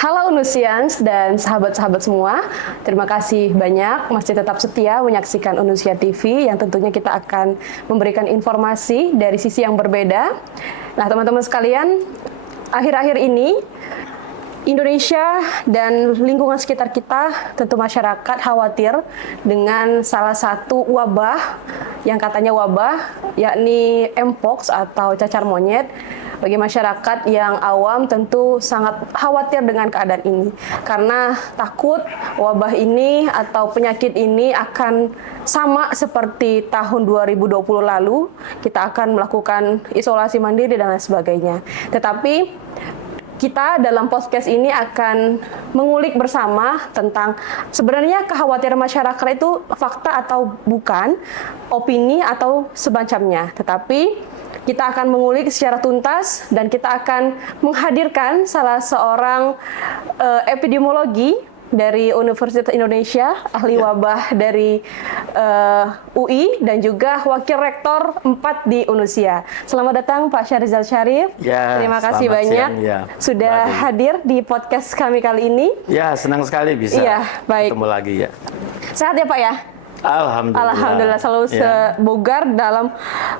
Halo Unusians dan sahabat-sahabat semua, terima kasih banyak masih tetap setia menyaksikan Unusia TV yang tentunya kita akan memberikan informasi dari sisi yang berbeda. Nah teman-teman sekalian, akhir-akhir ini Indonesia dan lingkungan sekitar kita, tentu masyarakat khawatir dengan salah satu wabah yang katanya wabah, yakni Mpox atau cacar monyet. Bagi masyarakat yang awam tentu sangat khawatir dengan keadaan ini karena takut wabah ini atau penyakit ini akan sama seperti tahun 2020 lalu, kita akan melakukan isolasi mandiri dan lain sebagainya. Tetapi kita dalam podcast ini akan mengulik bersama tentang sebenarnya kekhawatiran masyarakat itu fakta atau bukan, opini atau semacamnya. Tetapi kita akan mengulik secara tuntas dan kita akan menghadirkan salah seorang epidemiologi dari Universitas Indonesia, ahli wabah dari UI dan juga wakil rektor 4 di Unusia. Selamat datang Pak Syahrizal Syarif. Ya, terima kasih banyak siang, ya. sudah hadir di podcast kami kali ini. Ya, senang sekali bisa ketemu lagi ya. Sehat ya Pak ya? Alhamdulillah selalu sebugar dalam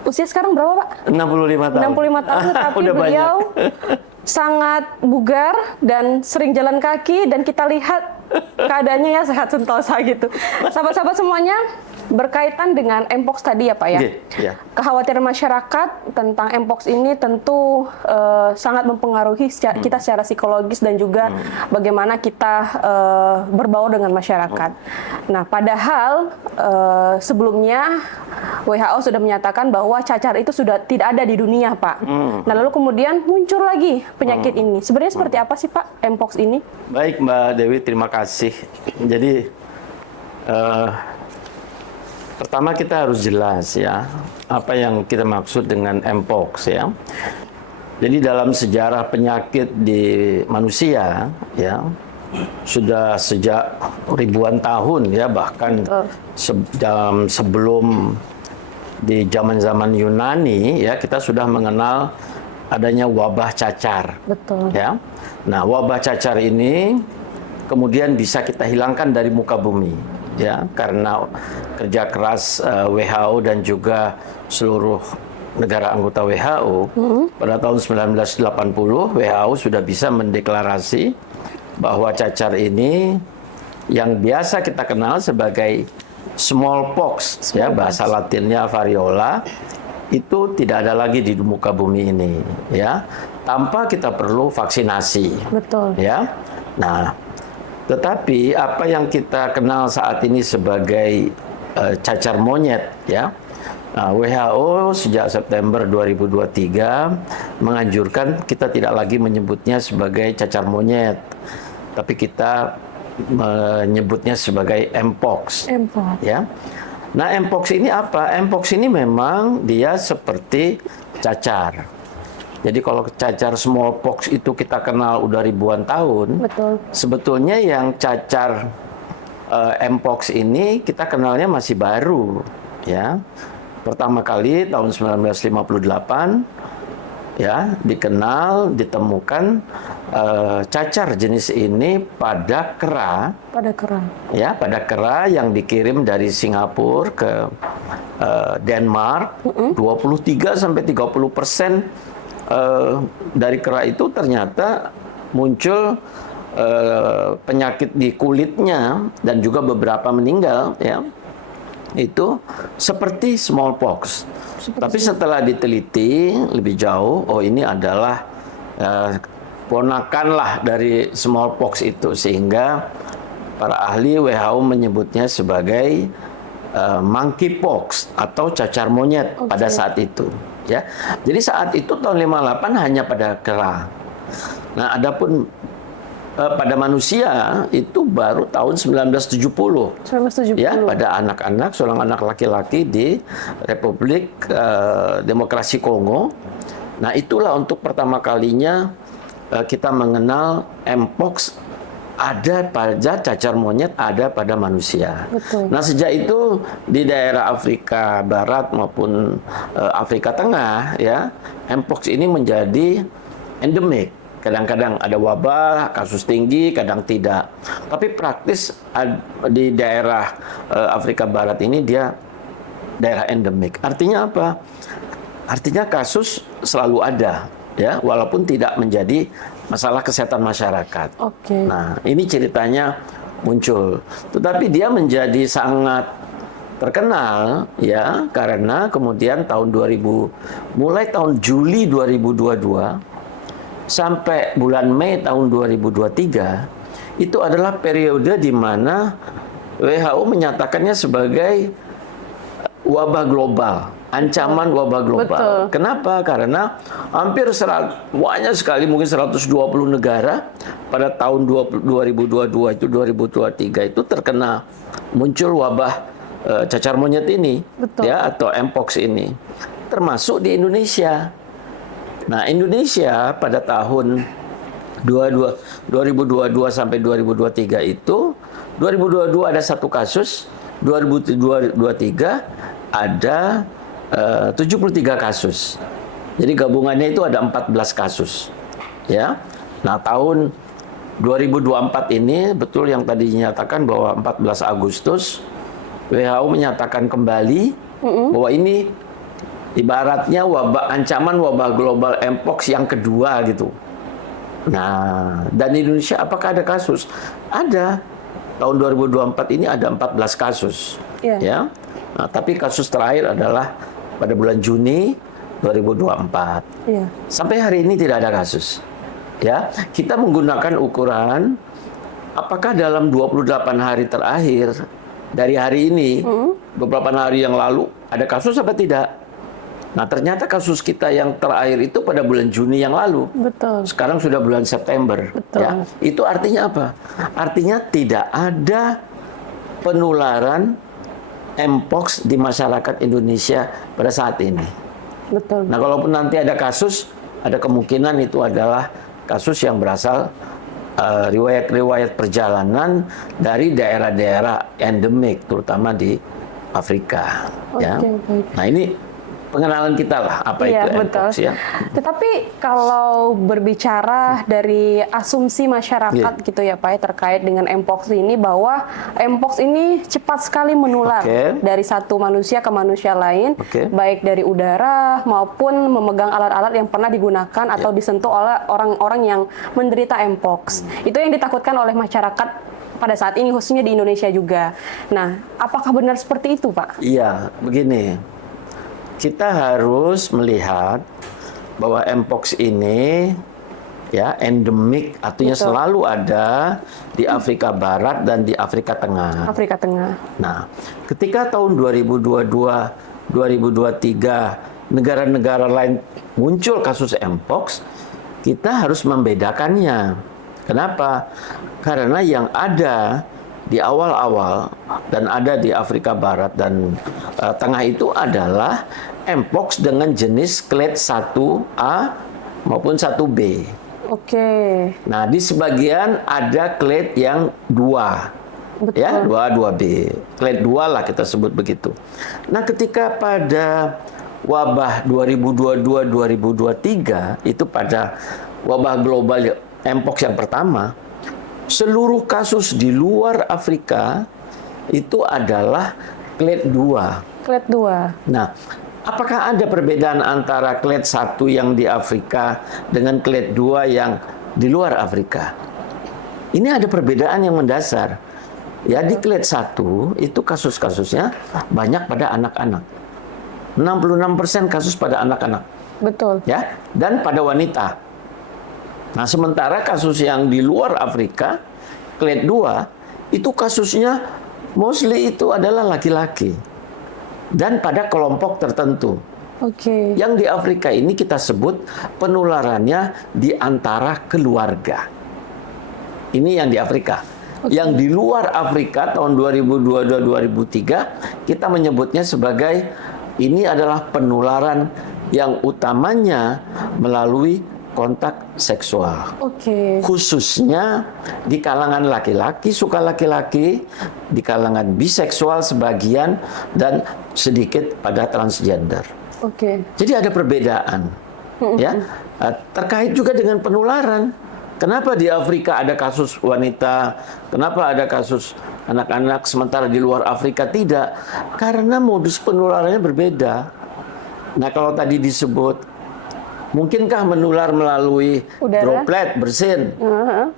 usia sekarang berapa Pak? 65 tahun. 65 tahun, tapi beliau sangat bugar dan sering jalan kaki dan kita lihat keadaannya ya sehat sentosa gitu. Sahabat-sahabat semuanya, berkaitan dengan Mpox tadi ya Pak ya. Kekhawatiran masyarakat tentang Mpox ini tentu sangat mempengaruhi kita secara psikologis dan juga bagaimana kita berbaur dengan masyarakat. Nah, padahal sebelumnya WHO sudah menyatakan bahwa cacar itu sudah tidak ada di dunia Pak. Nah, lalu kemudian muncul lagi penyakit ini. Sebenarnya seperti apa sih Pak Mpox ini? Baik Mbak Dewi, terima kasih. Jadi pertama kita harus jelas ya, apa yang kita maksud dengan Mpox ya. Jadi dalam sejarah penyakit di manusia ya, sudah sejak ribuan tahun ya, bahkan sebelum di zaman-zaman Yunani ya, kita sudah mengenal adanya wabah cacar. Betul. Ya. Nah, wabah cacar ini kemudian bisa kita hilangkan dari muka bumi. Ya, karena kerja keras WHO dan juga seluruh negara anggota WHO, pada tahun 1980 WHO sudah bisa mendeklarasi bahwa cacar ini yang biasa kita kenal sebagai smallpox, ya bahasa Latinnya variola, itu tidak ada lagi di muka bumi ini, ya, tanpa kita perlu vaksinasi. Betul. Ya, nah. Tetapi apa yang kita kenal saat ini sebagai cacar monyet, ya, WHO sejak September 2023 menganjurkan kita tidak lagi menyebutnya sebagai cacar monyet, tapi kita menyebutnya sebagai Mpox. Ya. Nah, Mpox ini apa? Mpox ini memang dia seperti cacar. Jadi kalau cacar smallpox itu kita kenal udah ribuan tahun. Betul. Sebetulnya yang cacar Mpox ini kita kenalnya masih baru, ya. Pertama kali tahun 1958 ya ditemukan cacar jenis ini pada kera. Ya, pada kera yang dikirim dari Singapura ke Denmark. 23 sampai 30% dari kera itu ternyata muncul penyakit di kulitnya dan juga beberapa meninggal ya, itu seperti smallpox. Tapi setelah diteliti lebih jauh, oh ini adalah ponakan lah dari smallpox itu, sehingga para ahli WHO menyebutnya sebagai monkeypox atau cacar monyet pada saat itu. Ya, jadi saat itu tahun 58 hanya pada kera. Nah, adapun pada manusia itu baru tahun 1970. Ya, pada anak-anak, seorang anak laki-laki di Republik Demokrasi Kongo. Nah, itulah untuk pertama kalinya kita mengenal Mpox ada pada cacar monyet, ada pada manusia. Betul. Nah, sejak itu di daerah Afrika Barat maupun Afrika Tengah, ya, Mpox ini menjadi endemik. Kadang-kadang ada wabah, kasus tinggi, kadang tidak. Tapi praktis di daerah Afrika Barat ini dia daerah endemik. Artinya apa? Artinya kasus selalu ada, ya, walaupun tidak menjadi masalah kesehatan masyarakat. Oke. Nah, ini ceritanya muncul. Tetapi dia menjadi sangat terkenal, ya, karena kemudian mulai tahun Juli 2022 sampai bulan Mei tahun 2023 itu adalah periode di mana WHO menyatakannya sebagai wabah global, ancaman wabah global. Betul. Kenapa? Karena hampir banyak sekali, mungkin 120 negara pada tahun 2022 itu 2023 itu terkena muncul wabah cacar monyet ini, Betul. ya, atau mpox ini, termasuk di Indonesia. Nah, Indonesia pada tahun 2022 sampai 2023 itu 2022 ada 1 kasus, 2023 ada 73 kasus. Jadi gabungannya itu ada 14 kasus. Ya. Nah, tahun 2024 ini betul yang tadi dinyatakan bahwa 14 Agustus WHO menyatakan kembali bahwa ini ibaratnya ancaman wabah global mpox yang kedua gitu. Nah, dan di Indonesia apakah ada kasus? Ada. Tahun 2024 ini ada 14 kasus. Ya. Nah, tapi kasus terakhir adalah pada bulan Juni 2024. Sampai hari ini tidak ada kasus. Ya, kita menggunakan ukuran apakah dalam 28 hari terakhir dari hari ini, beberapa hari yang lalu ada kasus apa tidak? Nah, ternyata kasus kita yang terakhir itu pada bulan Juni yang lalu. Betul. Sekarang sudah bulan September. Betul. Ya, itu artinya apa? Artinya tidak ada penularan mpox di masyarakat Indonesia pada saat ini. Betul. Nah, kalaupun nanti ada kasus, ada kemungkinan itu adalah kasus yang berasal riwayat-riwayat perjalanan dari daerah-daerah endemik, terutama di Afrika. Ya. Baik. Nah, ini pengenalan kita lah apa itu mpox, ya. Tetapi kalau berbicara dari asumsi masyarakat gitu ya Pak, terkait dengan mpox ini, bahwa mpox ini cepat sekali menular dari satu manusia ke manusia lain, baik dari udara maupun memegang alat-alat yang pernah digunakan atau disentuh oleh orang-orang yang menderita mpox. Itu yang ditakutkan oleh masyarakat pada saat ini, khususnya di Indonesia juga. Nah, apakah benar seperti itu, Pak? Iya, begini. Kita harus melihat bahwa mpox ini ya endemik, artinya selalu ada di Afrika Barat dan di Afrika Tengah. Afrika Tengah. Nah, ketika tahun 2022, 2023 negara-negara lain muncul kasus mpox, kita harus membedakannya. Kenapa? Karena yang ada di awal-awal dan ada di Afrika Barat dan Tengah itu adalah mpox dengan jenis clade 1A maupun 1B. Nah, di sebagian ada clade yang 2. Ya, 2B. Clade 2 lah kita sebut begitu. Nah, ketika pada wabah 2022-2023 itu pada wabah global mpox yang pertama, seluruh kasus di luar Afrika itu adalah clade 2. Clade 2. Nah, apakah ada perbedaan antara clade 1 yang di Afrika dengan clade 2 yang di luar Afrika? Ini ada perbedaan yang mendasar. Ya, di clade 1 itu kasus-kasusnya banyak pada anak-anak. 66% kasus pada anak-anak. Betul. Ya, dan pada wanita. Nah, sementara kasus yang di luar Afrika, clade 2, itu kasusnya mostly itu adalah laki-laki. Dan pada kelompok tertentu. Yang di Afrika ini kita sebut penularannya di antara keluarga. Ini yang di Afrika. Yang di luar Afrika tahun 2022-2023 kita menyebutnya sebagai ini adalah penularan yang utamanya melalui kontak seksual. Khususnya di kalangan laki-laki, suka laki-laki, di kalangan biseksual sebagian, dan sedikit pada transgender. Jadi ada perbedaan. ya. Terkait juga dengan penularan. Kenapa di Afrika ada kasus wanita, kenapa ada kasus anak-anak, sementara di luar Afrika tidak? Karena modus penularannya berbeda. Nah, kalau tadi disebut, mungkinkah menular melalui udara, droplet, bersin?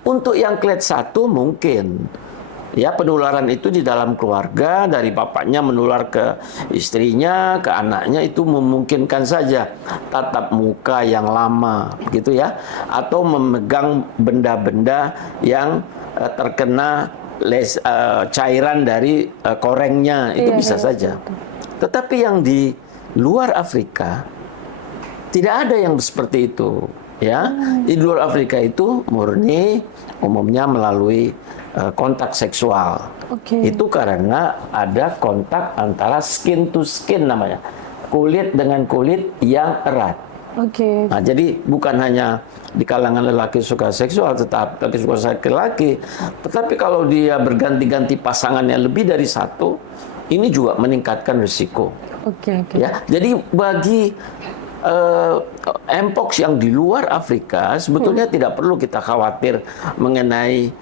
Untuk yang clade 1 mungkin. Ya, penularan itu di dalam keluarga, dari bapaknya menular ke istrinya, ke anaknya, itu memungkinkan saja. Tatap muka yang lama, gitu ya. Atau memegang benda-benda yang terkena cairan dari korengnya, itu bisa saja. Tetapi yang di luar Afrika, tidak ada yang seperti itu. Ya, di luar Afrika itu murni umumnya melalui kontak seksual. Itu karena ada kontak antara skin to skin namanya, kulit dengan kulit yang erat. Nah, jadi bukan hanya di kalangan lelaki suka seksual, tetapi suka laki-laki. Tetapi kalau dia berganti-ganti pasangannya lebih dari satu, ini juga meningkatkan risiko. Ya, jadi bagi Mpox yang di luar Afrika sebetulnya tidak perlu kita khawatir mengenai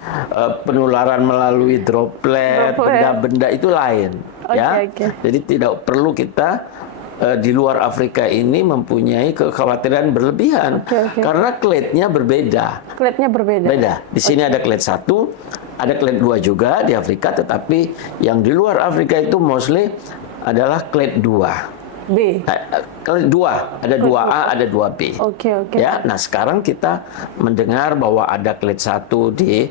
penularan melalui droplet, benda-benda itu lain. Ya, jadi tidak perlu kita di luar Afrika ini mempunyai kekhawatiran berlebihan karena clade-nya berbeda. Beda. Di sini ada clade 1, ada clade 2 juga di Afrika, tetapi yang di luar Afrika itu mostly adalah clade 2. Clade 2, ada 2A, ada 2B. Ya, nah sekarang kita mendengar bahwa ada clade 1 di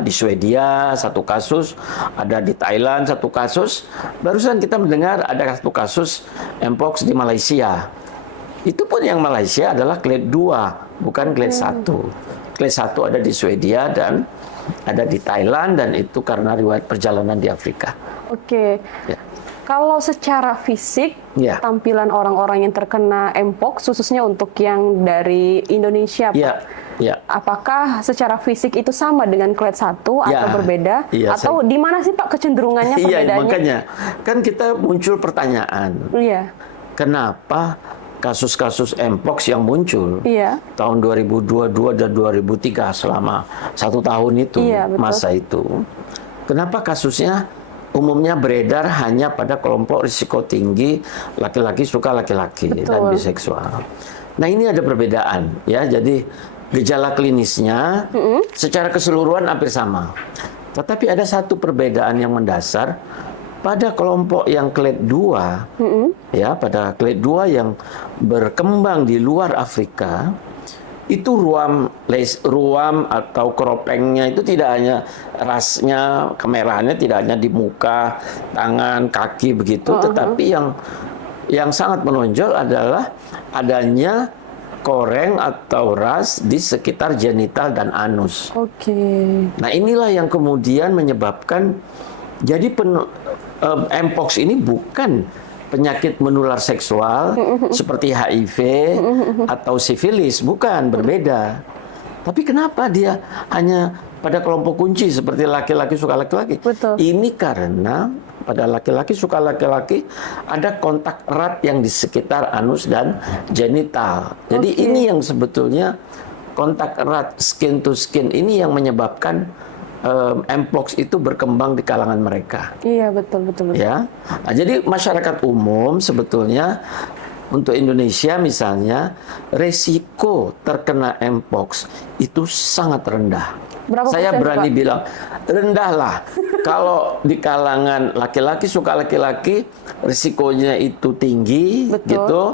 di Swedia satu kasus, ada di Thailand satu kasus. Barusan kita mendengar ada satu kasus Mpox di Malaysia. Itu pun yang Malaysia adalah clade 2, bukan clade 1. Clade 1 ada di Swedia dan ada di Thailand, dan itu karena riwayat perjalanan di Afrika. Ya. Kalau secara fisik, tampilan orang-orang yang terkena Mpox, khususnya untuk yang dari Indonesia, Pak, apakah secara fisik itu sama dengan clade 1 atau berbeda? Atau di mana sih, Pak, kecenderungannya perbedaannya? Makanya kan kita muncul pertanyaan, kenapa kasus-kasus Mpox yang muncul tahun 2022 dan 2003 selama 1 tahun itu, masa itu, kenapa kasusnya umumnya beredar hanya pada kelompok risiko tinggi, laki-laki suka laki-laki dan biseksual. Nah, ini ada perbedaan ya. Jadi gejala klinisnya secara keseluruhan hampir sama. Tetapi ada satu perbedaan yang mendasar pada kelompok yang clade 2, ya, pada clade 2 yang berkembang di luar Afrika. Itu ruam atau keropengnya itu tidak hanya rasnya, kemerahannya tidak hanya di muka, tangan, kaki begitu, tetapi yang sangat menonjol adalah adanya koreng atau ras di sekitar genital dan anus. Nah, inilah yang kemudian menyebabkan jadi Mpox ini bukan penyakit menular seksual seperti HIV atau sifilis, bukan, berbeda. Tapi kenapa dia hanya pada kelompok kunci seperti laki-laki suka laki-laki? Ini karena pada laki-laki suka laki-laki ada kontak erat yang di sekitar anus dan genital. Jadi ini yang sebetulnya kontak erat skin to skin ini yang menyebabkan Mpox itu berkembang di kalangan mereka. Iya, betul. Ya, nah, jadi masyarakat umum sebetulnya untuk Indonesia misalnya resiko terkena Mpox itu sangat rendah. Saya berani bilang rendah lah. Kalau di kalangan laki-laki suka laki-laki risikonya itu tinggi, gitu,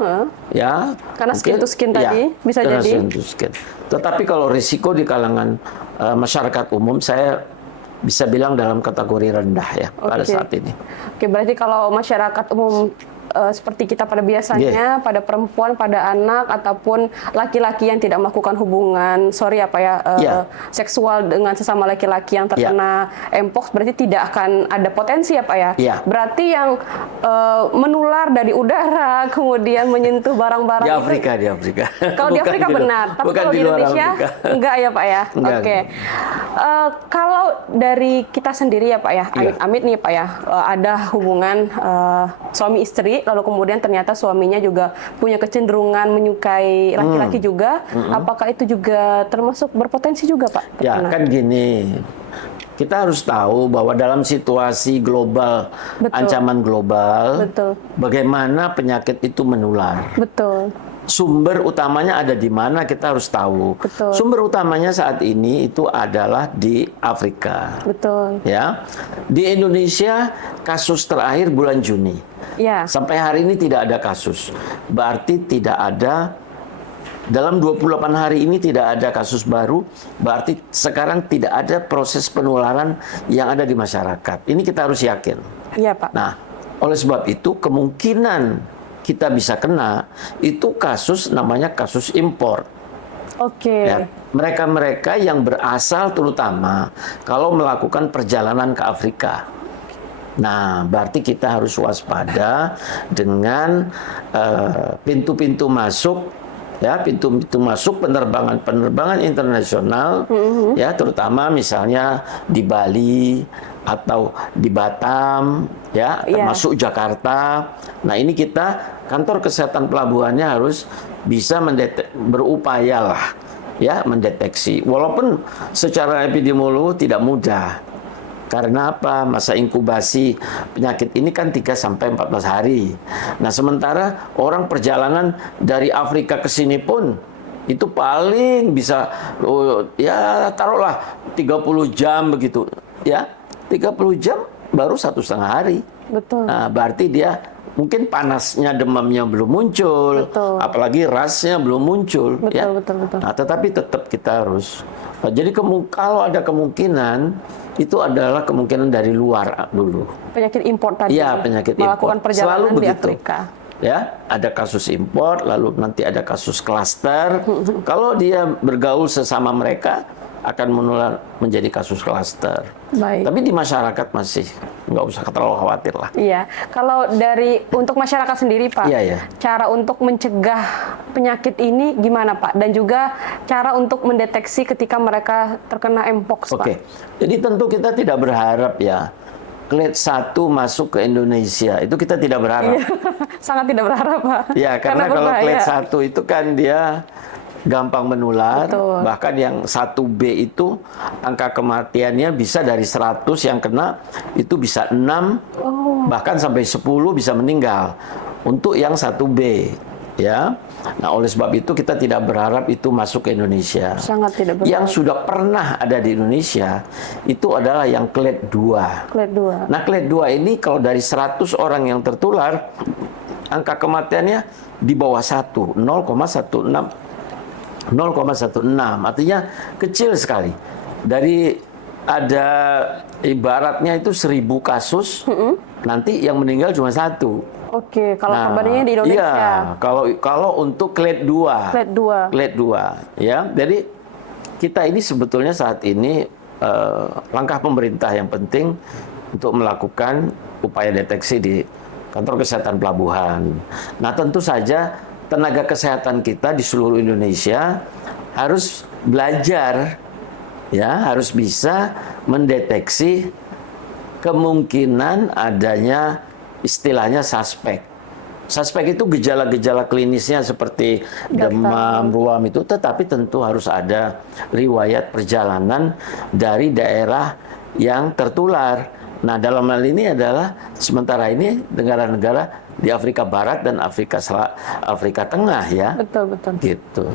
ya. Karena skin to skin tadi bisa jadi. Skin to skin. Tetapi kalau risiko di kalangan masyarakat umum, saya bisa bilang dalam kategori rendah ya pada saat ini. Berarti kalau masyarakat umum seperti kita pada biasanya, pada perempuan, pada anak, ataupun laki-laki yang tidak melakukan hubungan, seksual dengan sesama laki-laki yang terkena Mpox, berarti tidak akan ada potensi ya, Pak ya? Berarti yang menular dari udara, kemudian menyentuh barang-barang di Afrika. Kalau di Afrika benar, tapi kalau di Indonesia enggak ya, Pak ya? Kalau dari kita sendiri ya, Pak ya, amit-amit nih, Pak ya, ada hubungan suami istri, istri, lalu kemudian ternyata suaminya juga punya kecenderungan menyukai laki-laki juga, apakah itu juga termasuk berpotensi juga, Pak? Ya, terkena? kan gini. Kita harus tahu bahwa dalam situasi global, Betul. ancaman global, Betul. bagaimana penyakit itu menular. Betul. Sumber utamanya ada di mana kita harus tahu. Betul. Sumber utamanya saat ini itu adalah di Afrika. Betul. Ya. Di Indonesia kasus terakhir bulan Juni. Ya. Sampai hari ini tidak ada kasus. Berarti tidak ada, dalam 28 hari ini tidak ada kasus baru, berarti sekarang tidak ada proses penularan yang ada di masyarakat. Ini kita harus yakin. Iya, Pak. Nah, oleh sebab itu kemungkinan kita bisa kena itu kasus namanya kasus impor. Oke. Ya, mereka-mereka yang berasal terutama kalau melakukan perjalanan ke Afrika. Nah, berarti kita harus waspada dengan pintu-pintu masuk, ya, pintu-pintu masuk penerbangan internasional, ya, terutama misalnya di Bali atau di Batam, ya, termasuk Jakarta. Nah, ini kita kantor kesehatan pelabuhannya harus bisa berupaya lah, ya, mendeteksi. Walaupun secara epidemiologi tidak mudah. Karena apa? Masa inkubasi penyakit ini kan 3-14 hari. Nah, sementara orang perjalanan dari Afrika ke sini pun itu paling bisa ya taruhlah 30 jam begitu, ya. 30 jam baru 1,5 hari. Betul. Nah, berarti dia mungkin panasnya, demamnya belum muncul, Betul. apalagi rasnya belum muncul. Betul, ya. betul. Nah, tetapi tetap kita harus. Jadi kalau ada kemungkinan, itu adalah kemungkinan dari luar dulu. Penyakit impor tadi. Iya, penyakit melakukan impor. perjalanan Selalu di begitu. Afrika. Ya, ada kasus impor, lalu nanti ada kasus klaster. Kalau dia bergaul sesama mereka, akan menular menjadi kasus klaster. Baik. Tapi di masyarakat masih nggak usah terlalu khawatir lah. Iya, kalau untuk masyarakat sendiri, Pak, Iya. cara untuk mencegah penyakit ini gimana, Pak? Dan juga cara untuk mendeteksi ketika mereka terkena Mpox, Pak. Oke, jadi tentu kita tidak berharap ya clade 1 masuk ke Indonesia. Itu kita tidak berharap. Iya, sangat tidak berharap, Pak. Ya, karena kalau berbahaya. clade 1 itu kan dia gampang menular. Betul. Bahkan yang 1B itu angka kematiannya bisa dari 100 yang kena itu bisa 6, bahkan sampai 10 bisa meninggal. Untuk yang 1B, ya. Nah, oleh sebab itu kita tidak berharap itu masuk ke Indonesia. Sangat tidak berharap. Yang sudah pernah ada di Indonesia itu adalah yang clade 2. Clade 2. Nah, clade 2 ini kalau dari 100 orang yang tertular, angka kematiannya di bawah 1, 0,16, artinya kecil sekali. Dari ada ibaratnya itu 1.000 kasus, nanti yang meninggal cuma 1. Oke, kalau kabarnya di Indonesia. Iya, kalau untuk clade 2. Clade 2. Clade 2, ya. Jadi kita ini sebetulnya saat ini langkah pemerintah yang penting untuk melakukan upaya deteksi di kantor kesehatan pelabuhan. Nah, tentu saja tenaga kesehatan kita di seluruh Indonesia harus belajar, ya, harus bisa mendeteksi kemungkinan adanya istilahnya suspek. Suspek itu gejala-gejala klinisnya seperti demam, ruam itu, tetapi tentu harus ada riwayat perjalanan dari daerah yang tertular. Nah, dalam hal ini adalah sementara ini negara-negara di Afrika Barat dan Afrika Tengah, ya. Betul, betul. Gitu.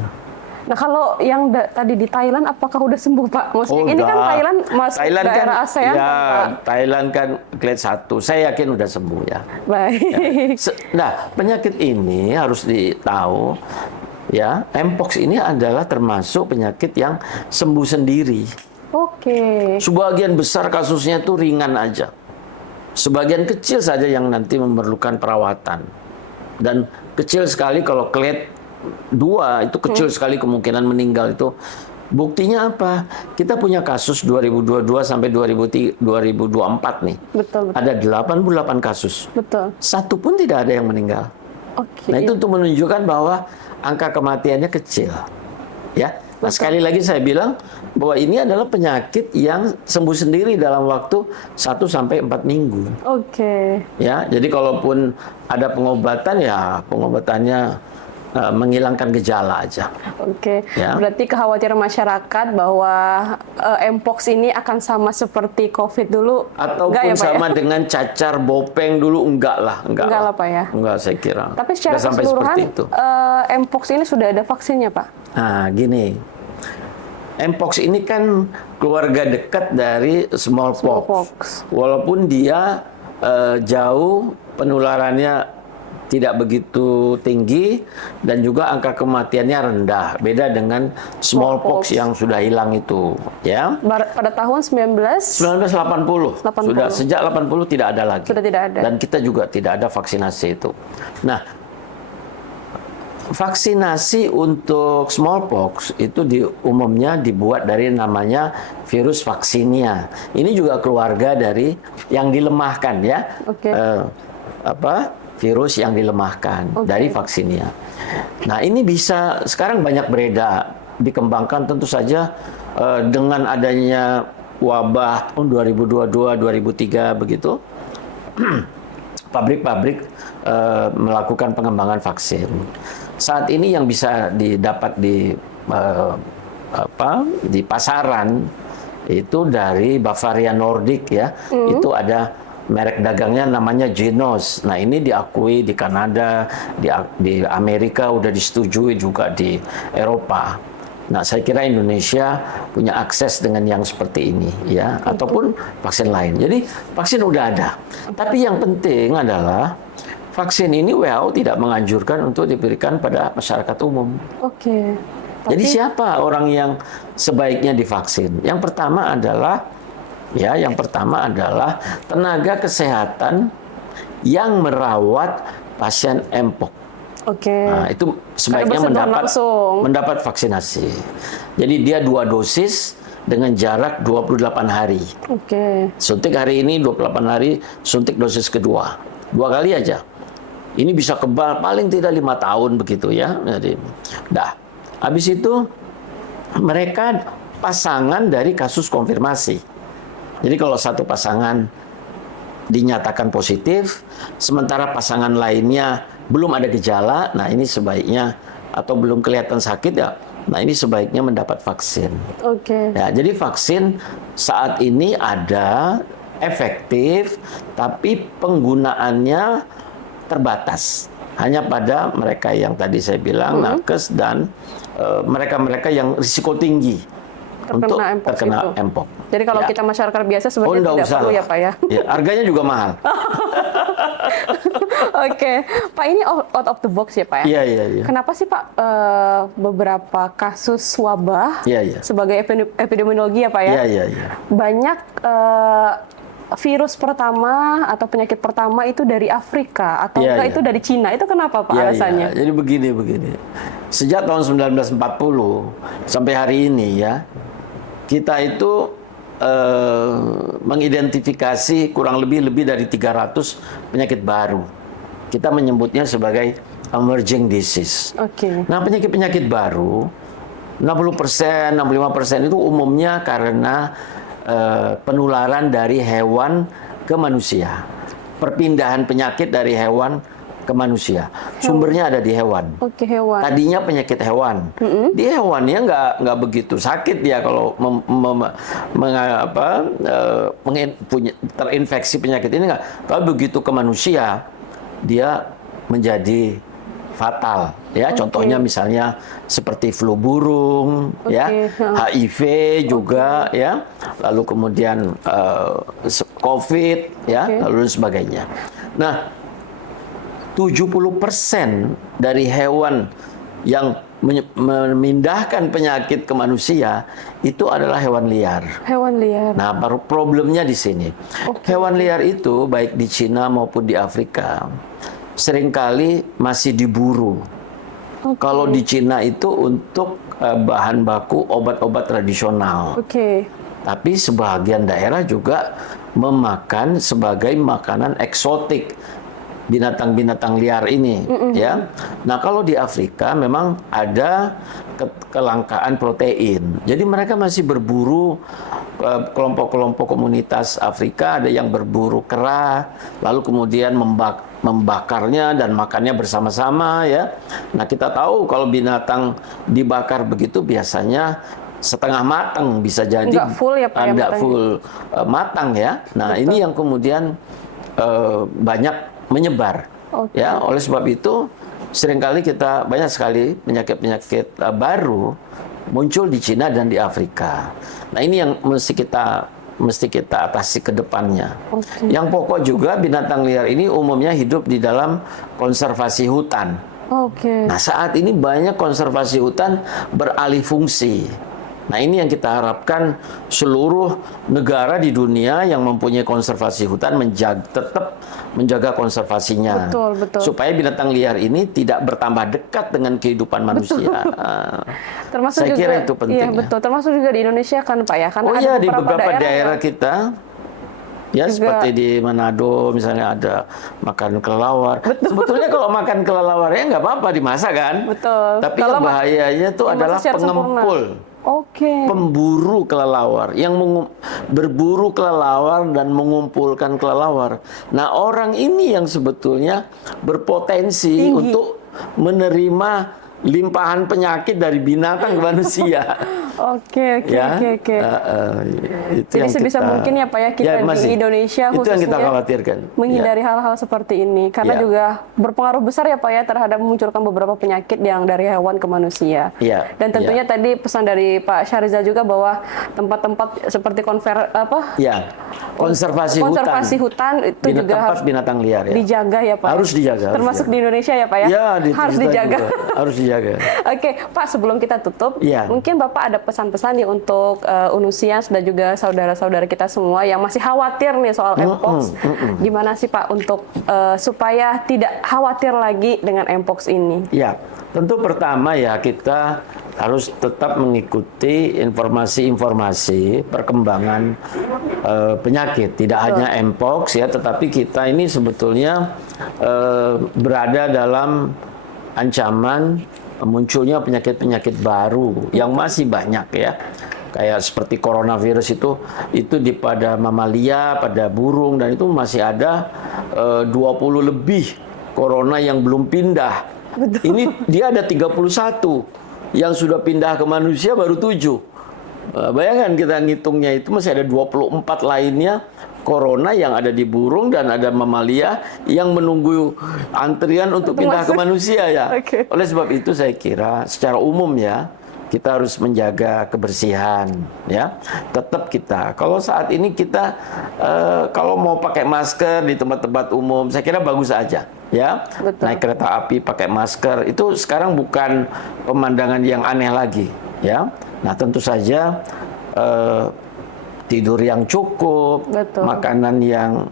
Nah, kalau yang tadi di Thailand, apakah udah sembuh, Pak? Maksudnya ini kan Thailand masuk daerah ASEAN, ya, kan, Pak? Thailand kan clade 1. Saya yakin udah sembuh, ya. Baik. Nah, penyakit ini harus ditahu, ya. Mpox ini adalah termasuk penyakit yang sembuh sendiri. Oke. Sebagian besar kasusnya itu ringan aja. Sebagian kecil saja yang nanti memerlukan perawatan. Dan kecil sekali kalau clade 2 itu kecil sekali kemungkinan meninggal itu. Buktinya apa? Kita punya kasus 2022 sampai 2024 nih. Betul, betul. Ada 88 kasus. Betul. Satu pun tidak ada yang meninggal. Oke. Nah, itu untuk menunjukkan bahwa angka kematiannya kecil. Ya. Nah, sekali lagi saya bilang bahwa ini adalah penyakit yang sembuh sendiri dalam waktu 1 sampai 4 minggu. Oke. Ya, jadi kalaupun ada pengobatan ya pengobatannya menghilangkan gejala aja. Oke, Ya. berarti kekhawatiran masyarakat bahwa Mpox ini akan sama seperti COVID dulu, Ataupun enggak ya, Pak, sama ya? dengan cacar bopeng dulu enggak lah. Enggak lah, Pak, ya? Enggak, saya kira. Tapi secara Enggak sampai keseluruhan, seperti itu. Mpox ini sudah ada vaksinnya, Pak? Nah, gini. Mpox ini kan keluarga dekat dari smallpox. Smallpox. Walaupun dia jauh penularannya tidak begitu tinggi dan juga angka kematiannya rendah. Beda dengan smallpox yang sudah hilang itu, ya. Pada tahun 1980. 80. Sudah sejak 80 tidak ada lagi. Sudah tidak ada. Dan kita juga tidak ada vaksinasi itu. Nah, vaksinasi untuk smallpox itu umumnya dibuat dari namanya virus vaccinia. Ini juga keluarga dari yang dilemahkan, ya. Oke. Virus yang dilemahkan dari vaccinia. Nah, ini bisa sekarang banyak beredar, dikembangkan tentu saja dengan adanya wabah tahun 2022, 2003 begitu. Pabrik-pabrik melakukan pengembangan vaksin. Saat ini yang bisa didapat di pasaran itu dari Bavaria Nordic, ya. Itu ada merek dagangnya namanya Genos. Nah, ini diakui di Kanada, di Amerika udah disetujui juga di Eropa. Nah, saya kira Indonesia punya akses dengan yang seperti ini, ya, ataupun vaksin lain. Jadi vaksin udah ada. Tapi yang penting adalah vaksin ini WHO tidak menganjurkan untuk diberikan pada masyarakat umum. Oke. Jadi siapa orang yang sebaiknya divaksin? Yang pertama adalah tenaga kesehatan yang merawat pasien Mpox. Oke. Nah, itu sebaiknya mendapat vaksinasi. Jadi dia 2 dosis dengan jarak 28 hari. Oke. Suntik hari ini 28 hari, suntik dosis kedua. 2 kali aja. Ini bisa kebal paling tidak 5 tahun begitu, ya. Jadi, habis itu mereka pasangan dari kasus konfirmasi. Jadi kalau satu pasangan dinyatakan positif, sementara pasangan lainnya belum ada gejala, nah ini sebaiknya, atau belum kelihatan sakit, ya, nah ini sebaiknya mendapat vaksin. Oke. Ya, jadi vaksin saat ini ada, efektif, tapi penggunaannya terbatas. Hanya pada mereka yang tadi saya bilang, nakes, dan mereka-mereka yang risiko tinggi untuk terkena Mpox. Jadi kalau kita masyarakat biasa sebenarnya tidak perlu, ya, Pak, ya? Ya, harganya juga mahal. Oke, Pak, ini out of the box, ya, Pak, ya? Iya. Kenapa sih, Pak, beberapa kasus wabah sebagai epidemiologi, ya, Pak, ya? Iya. Banyak virus pertama atau penyakit pertama itu dari Afrika atau enggak itu dari Cina. Itu kenapa, Pak, alasannya? Jadi begini. Sejak tahun 1940 sampai hari ini, ya, kita itu mengidentifikasi kurang lebih dari 300 penyakit baru. Kita menyebutnya sebagai emerging disease. Oke. Nah, penyakit-penyakit baru 60%, 65% itu umumnya karena penularan dari hewan ke manusia. Perpindahan penyakit dari hewan ke manusia. Sumbernya ada di hewan. Oke, hewan. Tadinya penyakit hewan. Di hewannya nggak begitu sakit ya kalau terinfeksi penyakit ini nggak. Tapi begitu ke manusia, dia menjadi fatal. Ya, contohnya misalnya seperti flu burung, ya, HIV juga, ya, lalu kemudian COVID, ya, lalu sebagainya. Nah, 70% dari hewan yang memindahkan penyakit ke manusia itu adalah hewan liar. Hewan liar. Nah, problemnya di sini. Hewan liar itu baik di Cina maupun di Afrika seringkali masih diburu. Kalau di Cina itu untuk bahan baku obat-obat tradisional. Tapi sebagian daerah juga memakan sebagai makanan eksotik. binatang-binatang liar ini, ya. Nah, kalau di Afrika memang ada kelangkaan protein. Jadi mereka masih berburu, kelompok-kelompok komunitas Afrika ada yang berburu kera, lalu kemudian membakarnya dan makannya bersama-sama, ya. Nah, kita tahu kalau binatang dibakar begitu biasanya setengah matang, bisa jadi nggak full ya Pak, nggak full matang, ya. Nah, ini yang kemudian banyak menyebar, ya. Oleh sebab itu seringkali banyak sekali penyakit-penyakit baru muncul di Cina dan di Afrika. Nah, ini yang mesti kita atasi ke depannya. Yang pokok juga binatang liar ini umumnya hidup di dalam konservasi hutan. Nah, saat ini banyak konservasi hutan beralih fungsi. Nah, ini yang kita harapkan seluruh negara di dunia yang mempunyai konservasi hutan tetap menjaga konservasinya. Betul. Supaya binatang liar ini tidak bertambah dekat dengan kehidupan manusia. Termasuk saya kira itu penting. Iya, betul. Termasuk juga di Indonesia kan Pak, ya? Karena ada di beberapa daerah kita, ya, juga, seperti di Manado misalnya ada makan kelelawar. Sebetulnya kalau makan kelelawar ya nggak apa-apa dimasak kan. Betul. Tapi yang bahayanya itu adalah pengempul. Pemburu kelelawar yang berburu kelelawar dan mengumpulkan kelelawar. Nah, orang ini yang sebetulnya berpotensi untuk menerima limpahan penyakit dari binatang ke manusia. Oke. Itu jadi yang sebisa mungkin ya Pak, ya, kita di Indonesia itu khususnya yang kita khawatirkan. Menghindari hal-hal seperti ini karena juga berpengaruh besar ya Pak, ya, terhadap memunculkan beberapa penyakit yang dari hewan ke manusia. Dan tentunya tadi pesan dari Pak Syahrizal juga bahwa tempat-tempat seperti konservasi hutan itu juga harus binatang liar, ya, dijaga ya Pak. Harus dijaga. Termasuk di Indonesia ya Pak, ya. Harus dijaga. Harus dijaga. Oke, Pak, sebelum kita tutup, mungkin Bapak ada pesan-pesan nih untuk Unusians dan juga saudara-saudara kita semua yang masih khawatir nih soal Mpox. Gimana sih Pak untuk supaya tidak khawatir lagi dengan Mpox ini? Ya, tentu pertama ya kita harus tetap mengikuti informasi-informasi perkembangan penyakit. Tidak hanya Mpox ya, tetapi kita ini sebetulnya berada dalam ancaman munculnya penyakit-penyakit baru yang masih banyak, ya. Kayak seperti coronavirus itu pada mamalia, pada burung, dan itu masih ada 20 lebih corona yang belum pindah. Betul. Ini dia ada 31 yang sudah pindah ke manusia baru 7. Bayangkan kita ngitungnya itu masih ada 24 lainnya corona yang ada di burung dan ada mamalia yang menunggu antrian untuk pindah ke manusia, ya. Oleh sebab itu saya kira secara umum ya kita harus menjaga kebersihan, ya. Tetap kita kalau saat ini kita kalau mau pakai masker di tempat-tempat umum saya kira bagus aja, ya. Betul. Naik kereta api pakai masker itu sekarang bukan pemandangan yang aneh lagi, ya. Nah, tentu saja tidur yang cukup, makanan yang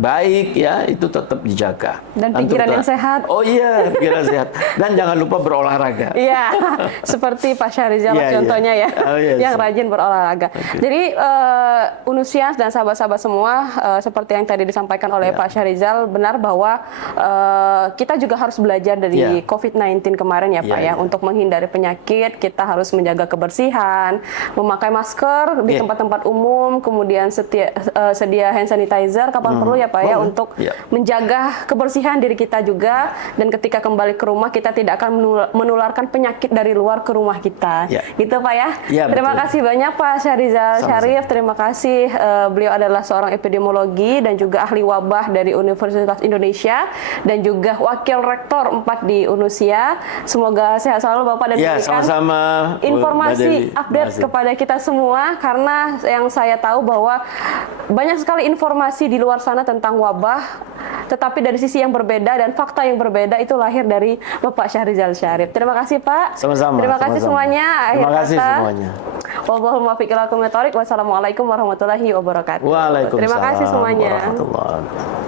baik, ya, itu tetap dijaga. Dan pikiran yang sehat. Oh iya, pikiran sehat. Dan jangan lupa berolahraga. Iya, seperti Pak Syahrizal contohnya ya, yang rajin berolahraga. Jadi Unusians dan sahabat-sahabat semua, seperti yang tadi disampaikan oleh Pak Syahrizal, benar bahwa kita juga harus belajar dari COVID-19 kemarin ya Pak, ya. Untuk menghindari penyakit, kita harus menjaga kebersihan, memakai masker di tempat-tempat umum, kemudian sedia hand sanitizer kapan perlu ya Pak, ya, untuk menjaga kebersihan diri kita juga, dan ketika kembali ke rumah kita tidak akan menularkan penyakit dari luar ke rumah kita. Gitu Pak, ya. Terima kasih banyak Pak Syahrizal Syarif, terima kasih. Beliau adalah seorang epidemiologi dan juga ahli wabah dari Universitas Indonesia dan juga wakil rektor 4 di Unusia. Semoga sehat selalu Bapak dan memberikan informasi update kepada kita semua, karena yang saya tahu bahwa banyak sekali informasi di luar sana tentang wabah, tetapi dari sisi yang berbeda dan fakta yang berbeda itu lahir dari Bapak Syahrizal Syarif. Terima kasih Pak. Sama-sama. Terima kasih semuanya. Terima kasih semuanya. Wassalamualaikum warahmatullahi wabarakatuh. Waalaikumsalam Terima kasih semuanya. warahmatullahi wabarakatuh.